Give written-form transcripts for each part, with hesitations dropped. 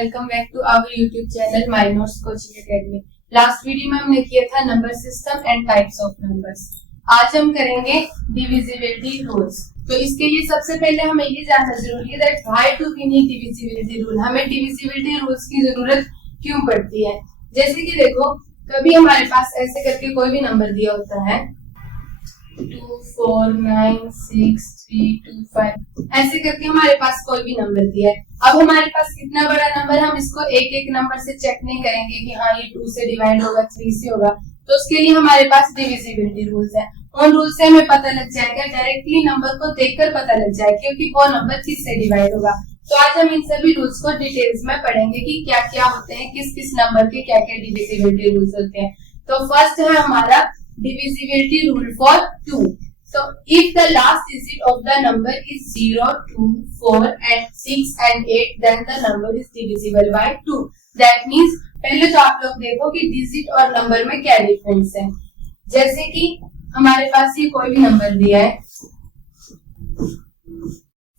Welcome back to our YouTube channel my notes coaching academy. Last video में हमने किया था number system and types of numbers. आज हम करेंगे डिविजिबिलिटी रूल्स। तो इसके लिए सबसे पहले हमें ये जानना जरूरी है that why do we need divisibility rule. हमें डिविजिबिलिटी रूल्स की जरूरत क्यों पड़ती है। जैसे कि देखो, कभी हमारे पास ऐसे करके कोई भी नंबर दिया होता है 2 4 9 6 3 2 5, ऐसे करके हमारे पास कोई भी नंबर दिया है। अब हमारे पास कितना बड़ा नंबर, हम इसको एक एक नंबर से चेक नहीं करेंगे कि हाँ ये 2 से डिवाइड होगा 3 से होगा। तो उसके लिए हमारे पास डिविजिबिलिटी रूल्स है। उन रूल से हमें पता लग जाएगा, डायरेक्टली नंबर को देखकर पता लग जाएगा क्योंकि वो नंबर किससे डिवाइड होगा। तो आज हम इन सभी रूल्स को डिटेल्स में पढ़ेंगे कि क्या क्या होते हैं, किस किस नंबर के क्या क्या डिविजिबिलिटी रूल्स होते हैं। तो फर्स्ट है हमारा divisibility rule for 2. So if the last digit of the number is 0, 2, 4 and 6 and 8, then the number is divisible by 2. That means पहले तो आप लोग देखो कि डिजिट और नंबर में क्या डिफरेंस है। जैसे कि हमारे पास ये कोई भी नंबर दिया है,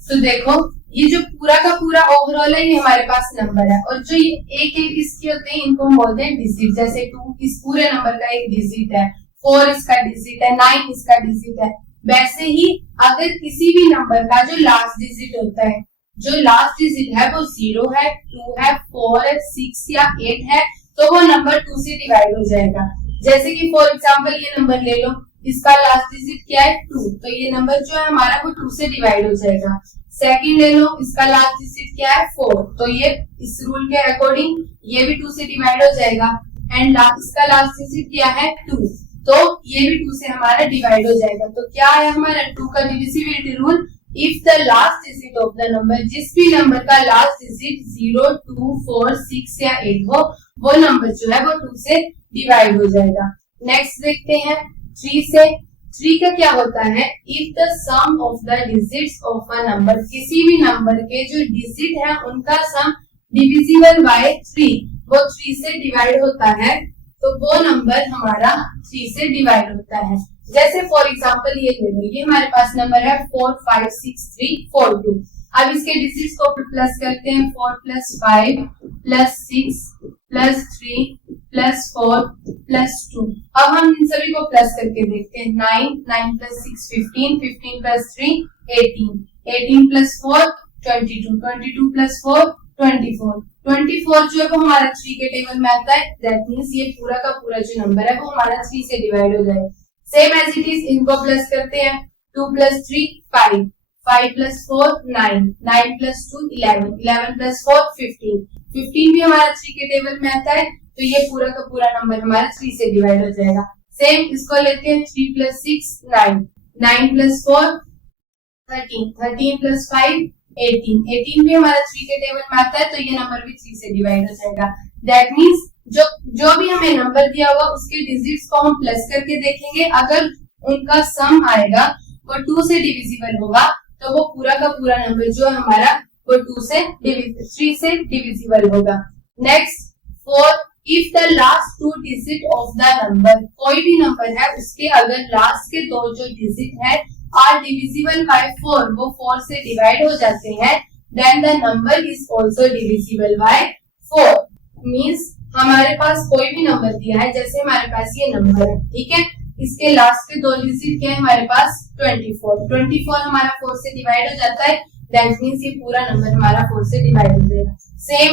तो देखो ये जो पूरा का पूरा ओवरऑल है ये हमारे पास नंबर है, और जो ये एक एक इसके होते हैं इनको हम बोलते हैं डिजिट। जैसे 2 इस पूरे नंबर का एक डिजिट है, 4 इसका डिजिट है, 9 इसका डिजिट है। वैसे ही अगर किसी भी नंबर का जो लास्ट डिजिट होता है, जो लास्ट डिजिट है वो 0 है, 2 है, 4 है, 6 या 8 है, तो वो नंबर 2 से डिवाइड हो जाएगा। जैसे कि फॉर एग्जांपल ये नंबर ले लो, इसका लास्ट डिजिट क्या है 2, तो ये नंबर जो है हमारा वो 2 से डिवाइड हो जाएगा। सेकंड ले लो, इसका लास्ट डिजिट क्या है 4, तो ये इस रूल के अकॉर्डिंग ये भी 2 से डिवाइड हो जाएगा। एंड इसका लास्ट डिजिट क्या है 2, तो ये भी 2 से हमारा डिवाइड हो जाएगा। तो क्या है हमारा 2 का divisibility rule, if the last digit of the number, जिस भी नंबर का लास्ट डिजिट 0, 2, 4, 6 या 8 हो, वो नंबर जो है वो 2 से डिवाइड हो जाएगा। नेक्स्ट देखते हैं 3 से। 3 का क्या होता है, if the sum of the digits of a number, किसी भी नंबर के जो डिजिट है उनका सम डिविजिबल बाय 3, वो 3 से डिवाइड होता है, तो वो नंबर हमारा 3 से डिवाइड होता है। जैसे फॉर एग्जांपल ये ले लो, ये हमारे पास नंबर है 4 5 6 3 4 2। अब इसके डिजिट्स को प्लस करते हैं, 4 + 5 + 6 + 3 + 4 + 2। अब हम इन सभी को प्लस करके देखते हैं, 9 9 + 6 15 15 + 3 18 18 + 4 22 22 + 4 24 24 जो है वो हमारा 3 के टेबल में आता है। दैट मींस ये पूरा का पूरा जो नंबर है वो हमारा 3 से डिवाइड हो जाएगा। सेम एज इट इज इनको प्लस करते हैं, 2 + 3 5 5 + 4 9 9 + 2 11 11 + 4 15 15 भी हमारा 3 के टेबल में आता है, तो ये पूरा का पूरा नंबर हमारा 3 से डिवाइड हो जाएगा। सेम इसको लेते हैं, 3 + 6 9 9 + 4 13 13 + 5 18 18 भी हमारा 3 के टेबल में आता है, तो ये नंबर भी 3 से डिवाइड हो जाएगा। दैट मींस जो भी हमें नंबर दिया हुआ उसके डिजिट्स को हम प्लस करके देखेंगे, अगर उनका सम आएगा वो 2 से डिविजिबल होगा, तो वो पूरा का पूरा नंबर जो है हमारा वो 3 से डिविजिबल होगा। Next 4, if the last 2 digit of the number, कोई भी नंबर है उसके अगर लास्ट के 2 जो डिजिट है आर डिविजिबल बाय 4, वो 4 से डिवाइड हो जाते हैं, then the number is also divisible by 4। मींस हमारे पास कोई भी नंबर दिया है, जैसे हमारे पास ये नंबर है, ठीक है, इसके लास्ट के 2 डिजिट क्या है हमारे पास 24 24 हमारा 4 से डिवाइड हो जाता है। दैट मींस ये पूरा नंबर हमारा 4 से डिवाइड हो जाएगा। सेम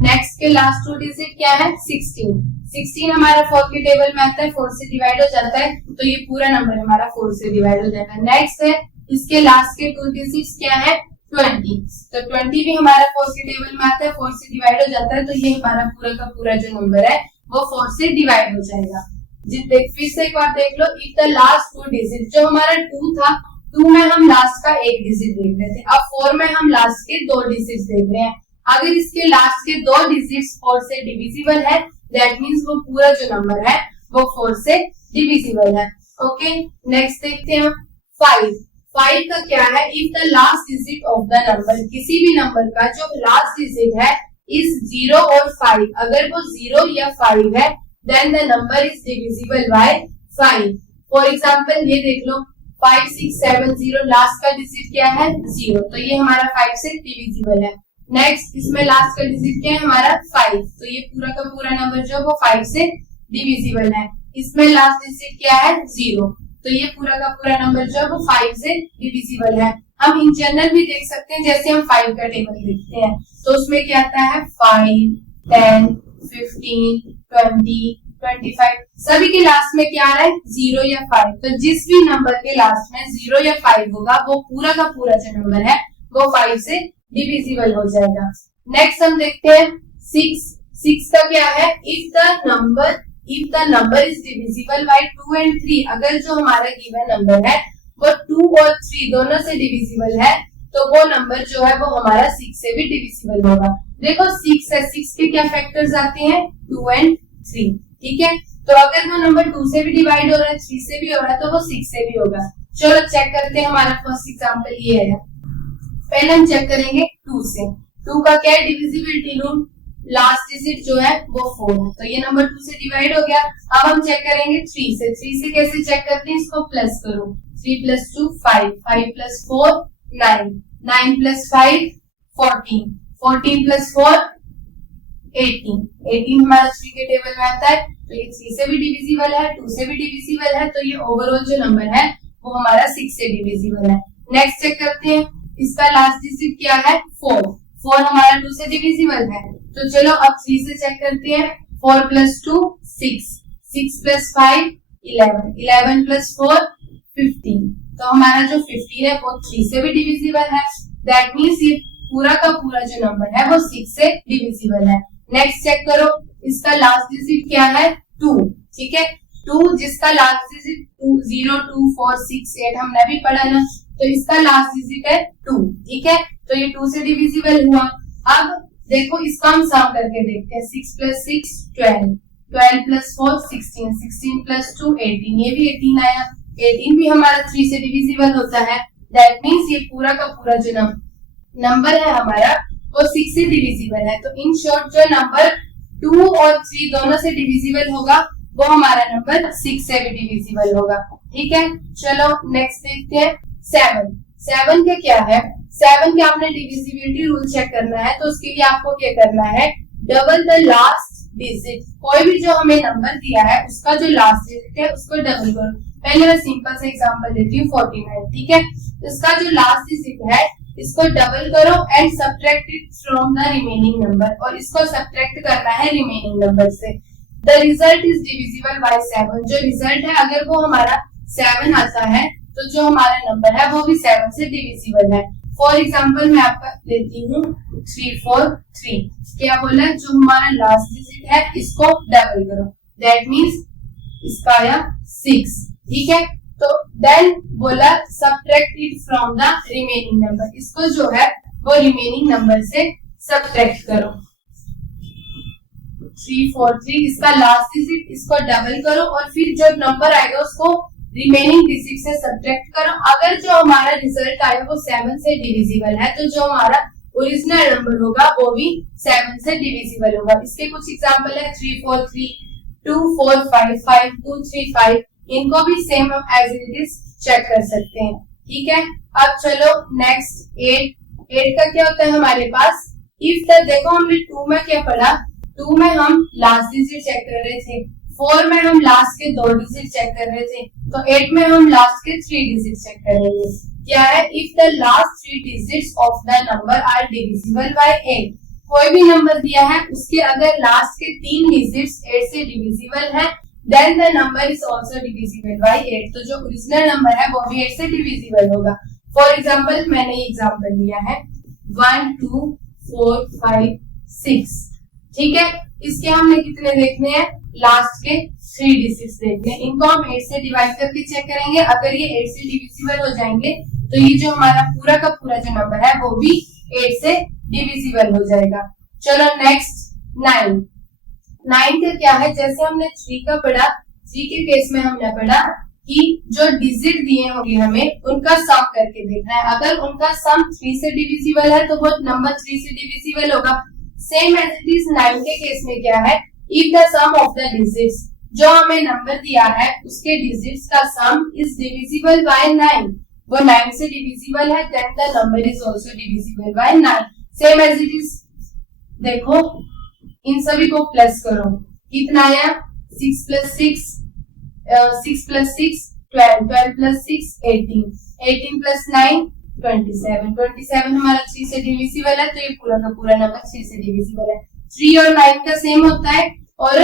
नेक्स्ट के लास्ट 2 डिजिट क्या है 16 16 हमारा 4 के टेबल में आता है, 4 से डिवाइड हो जाता है, तो ये पूरा नंबर हमारा 4 से डिवाइड हो जाएगा। नेक्स्ट है इसके लास्ट के 2 डिजिट्स क्या है 20, तो 20 भी हमारा 4 के टेबल में आता है, 4 से डिवाइड हो जाता है, तो ये हमारा पूरा का पूरा जो नंबर है वो 4 से डिवाइड हो जाएगा। फिर से एक बार देख लो, इफ द लास्ट 2 डिजिट, जो हमारा 2 था, 2 में हम लास्ट का एक डिजिट देख रहे थे, अब 4 में हम लास्ट के 2 डिजिट देख रहे हैं। अगर इसके लास्ट के 2 डिजिट्स 4 से डिविजिबल है, दैट मींस वो पूरा जो नंबर है वो 4 से डिविजिबल है। ओके, नेक्स्ट देखते हैं 5 का क्या है, if the last digit of the number, किसी भी नंबर का जो लास्ट डिजिट है इज 0 और 5, अगर वो 0 या 5 है, then the number is divisible by 5। For example ये देख लो, 5 6 7 0, लास्ट का डिजिट क्या है 0, तो ये हमारा 5 से डिविजिबल है। नेक्स्ट इसमें लास्ट का डिजिट क्या है हमारा 5, तो ये पूरा का पूरा नंबर जो है वो 5 से डिविजिबल है। इसमें लास्ट डिजिट क्या है 0, तो ये पूरा का पूरा नंबर जो है वो 5 से डिविजिबल है। हम इन जनरल भी देख सकते हैं, जैसे हम 5 का टेबल देखते हैं तो उसमें क्या आता है 5, 10, 15, 20, 25, सभी के लास्ट में क्या आ रहा है 0 या 5। तो जिस भी नंबर के लास्ट में 0 या 5 होगा वो पूरा का पूरा जो नंबर है वो 5 से डिविजिबल हो जाएगा। नेक्स्ट हम देखते हैं 6 का क्या है, if the number is divisible bye 2 and 3, अगर जो हमारा गिवन नंबर है वो 2 और 3 दोनों से डिविजिबल है तो वो नंबर जो है वो हमारा 6 से भी डिविजिबल होगा। देखो 6 है, 6 के क्या फैक्टर्स आते हैं 2 and 3, ठीक है। तो अगर वो नंबर 2 से भी डिवाइड हो रहा है 3 से भी हो रहा है तो वो 6 से भी होगा। चलो चेक करते हैं, हमारा फर्स्ट एग्जांपल ये है। पहले हम चेक करेंगे 2 से। 2 का क्या है डिविजिबिलिटी रूल, लास्ट डिजिट जो है वो 4 है, तो ये नंबर 2 से डिवाइड हो गया। अब हम चेक करेंगे 3 से। 3 से कैसे चेक करते हैं, इसको प्लस करो, 3 + 2 5, 5 + 4 9, 9 + 5 14, 14 + 4 18, 18 हमारा 3 के टेबल में आता है, तो ये 3 से भी डिविजिबल है, 2 से भी डिविजिबल है, तो ये ओवरऑल जो नंबर है वो हमारा 6 से डिविजिबल है। नेक्स्ट चेक करते हैं, इसका लास्ट डिजिट क्या है 4, 4 हमारा 2 से डिविजिबल है। तो चलो अब 3 से चेक करते हैं, 4 + 2 6, 6 + 5 11, 11 + 4 15, तो हमारा जो 15 है वो 3 से भी डिविजिबल है। दैट मीन्स ये पूरा का पूरा जो नंबर है वो 6 से डिविजिबल है। नेक्स्ट चेक करो, इसका लास्ट डिजिट क्या है 2, ठीक है। 2 जिसका लास्ट डिजिट 0 2 4 6 8 हमने भी पढ़ा ना, तो इसका लास्ट डिजिट है 2, ठीक है, तो ये 2 से डिविजिबल हुआ। अब देखो इसका हम सम करके देखते हैं, 6 + 6 12, 12 + 4 16, 16 + 2 18, ये भी 18 आया, 18 भी हमारा 3 से डिविजिबल होता है। दैट मीन्स ये पूरा का पूरा जो नंबर है हमारा वो 6 से डिविजिबल है। तो इन शॉर्ट जो नंबर 2 और 3 दोनों से डिविजिबल होगा वो हमारा नंबर 6 से भी डिविजिबल होगा, ठीक है। चलो नेक्स्ट देखते हैं 7। 7 का क्या है, 7 के आपने डिविजिबिलिटी रूल चेक करना है, तो उसके लिए आपको क्या करना है, डबल द लास्ट डिजिट, कोई भी जो हमें नंबर दिया है उसका जो लास्ट डिजिट है उसको डबल करो। पहले मैं सिंपल सा एग्जांपल देती हूँ 49, ठीक है। इसका जो लास्ट डिजिट है इसको डबल करो and subtract it from the remaining number, और इसको सब्ट्रैक्ट करना है रिमेनिंग नंबर से। The result is divisible bye 7, जो रिजल्ट है अगर वो हमारा 7 आता है तो जो हमारा नंबर है वो भी 7 से डिविजिबल है। फॉर एग्जाम्पल मैं आपका देती हूँ 343, क्या बोला, जो हमारा लास्ट डिजिट है इसको डबल करो, दैट मीन्स इसका आया 6, ठीक है। तो देन बोला subtract it from the remaining number, इसको जो है वो रिमेनिंग नंबर से सब्ट्रैक्ट करो। 343 इसका लास्ट डिजिट, इसको डबल करो और फिर जो नंबर आएगा उसको रिमेनिंग डिजिट से सब्ट्रैक्ट करो। अगर जो हमारा रिजल्ट आया वो 7 से डिविजिबल है तो जो हमारा ओरिजिनल नंबर होगा वो भी 7 से डिविजिबल होगा। इसके कुछ एग्जांपल है 343, 245, 5235, इनको भी सेम हम एज इट इज चेक कर सकते हैं, ठीक है। अब चलो नेक्स्ट 8 का क्या होता है हमारे पास, इफ द, देखो हमने 2 में क्या पढ़ा, 2 में हम लास्ट डिजिट चेक कर रहे थे, 4 में हम लास्ट के 2 डिजिट चेक कर रहे थे, तो 8 में हम लास्ट के 3 डिजिट चेक करेंगे। क्या है, if the last 3 digits of the number are divisible by 8, कोई भी नंबर दिया है उसके अगर लास्ट के 3 डिजिट्स 8 से डिविजिबल है then the number is also divisible by 8, तो जो ओरिजिनल नंबर है वो भी 8 से डिविजिबल होगा। फॉर एग्जांपल मैंने ये एग्जांपल लिया है 1 2 4 5 6, ठीक है। इसके हमने कितने देखने हैं, लास्ट के 3 डिजिट्स देखने हैं, इनको हम 8 से डिवाइड करके चेक करेंगे। अगर ये 8 से डिविजिबल हो जाएंगे तो ये जो हमारा पूरा का पूरा जो नंबर है वो भी 8 से डिविजिबल हो जाएगा। चलो नेक्स्ट 9 का क्या है, जैसे हमने 3 का पढ़ा, 3 के केस में हमने पढ़ा कि जो डिजिट दिए होंगे हमें उनका सम करके देखना है। अगर उनका सम 3 से डिविजिबल है तो वो नंबर 3 से डिविजिबल होगा। सेम एज इट इज 9 के केस में क्या है, if the sum of the digits, जो हमें नंबर दिया है उसके डिजिट्स का सम इज डिविजिबल बाय 9, वो 9 से डिविजिबल है, then the number is also divisible by 9। Same as it is देखो, इन सभी को प्लस करो, कितना आया 6 प्लस 6 6 प्लस 6 12, 12 प्लस 6 18, 18 प्लस 9 27, 27 हमारा 3 से डिविजिबल है, तो ये पूरा का पूरा नंबर 3 से डिविजिबल है। 3 और 9 का सेम होता है, और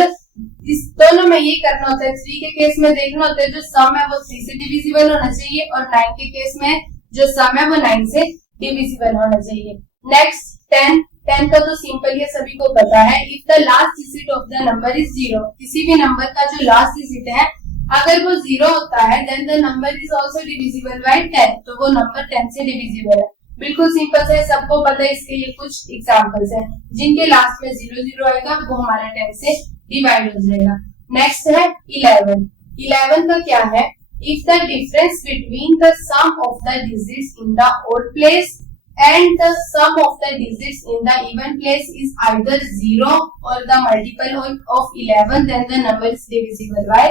इस दोनों में ये करना होता है, 3 के केस में देखना होता है जो सम है वो 3 से डिविजिबल होना चाहिए, और 9 के केस में जो सम है वो 9 से डिविजिबल होना चाहिए। नेक्स्ट 10, 10 का तो सिंपल है, सभी को पता है। If the last digit of the number is 0, किसी भी नंबर का जो लास्ट डिजिट है अगर वो 0 होता है, then the number is also divisible by 10, तो वो नंबर 10 से डिविजिबल है। बिल्कुल सिंपल है, सबको पता है। इसके लिए कुछ एग्जांपल्स हैं, जिनके लास्ट में 0 0 आएगा वो हमारा 10 से डिवाइड हो जाएगा। नेक्स्ट है 11, 11 का क्या है, if the difference between the sum of the digits in the odd place and the sum of the digits in the even place is either 0 or the multiple of 11, then the number is divisible by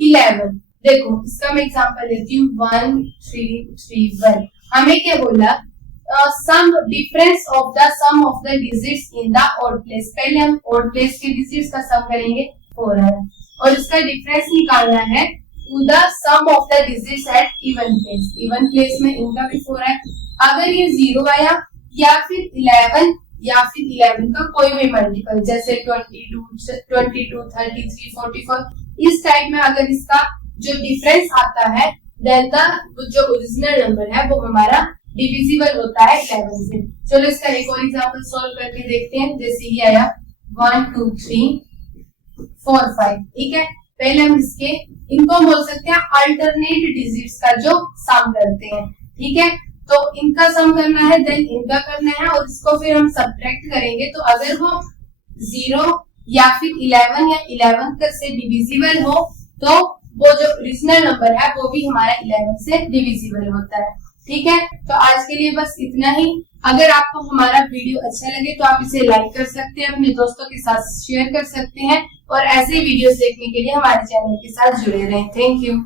11। देखो इसका मैं example लेती हूँ, 1 3 3 1। हमें क्या बोला, sum difference of the sum of the digits in the odd place. पहले हम ऑड प्लेस के डिजिट्स का सम करेंगे 4 है, और इसका डिफरेंस निकालना है to the sum of the digits at even place. Even place में इनका भी 4 है। अगर ये 0 आया या फिर 11 या फिर 11 का कोई भी मल्टीपल, जैसे 22 33 44, इस टाइप में अगर इसका जो डिफरेंस आता है, देन द जो ओरिजिनल नंबर है वो हमारा डिविजिबल होता है 11 से। चलो इसका एक और एग्जांपल सॉल्व करके देखते हैं। जैसे ये आया 1 2 3 4 5, ठीक है। पहले हम इसके, इनको बोल सकते हैं अल्टरनेट डिजिट्स का जो सम करते हैं, ठीक है। तो इनका सम करना है, देन इनका करना है, और इसको फिर हम सब्ट्रैक्ट करेंगे। तो अगर वो 0 या फिर 11 या 11 से डिविजिबल हो, तो वो जो ओरिजिनल नंबर है वो भी हमारा 11 से डिविजिबल होता है, ठीक है। तो आज के लिए बस इतना ही। अगर आपको हमारा वीडियो अच्छा लगे तो आप इसे लाइक कर सकते हैं, अपने दोस्तों के साथ शेयर कर सकते हैं, और ऐसे वीडियोस देखने के लिए हमारे चैनल के साथ जुड़े रहें। Thank you.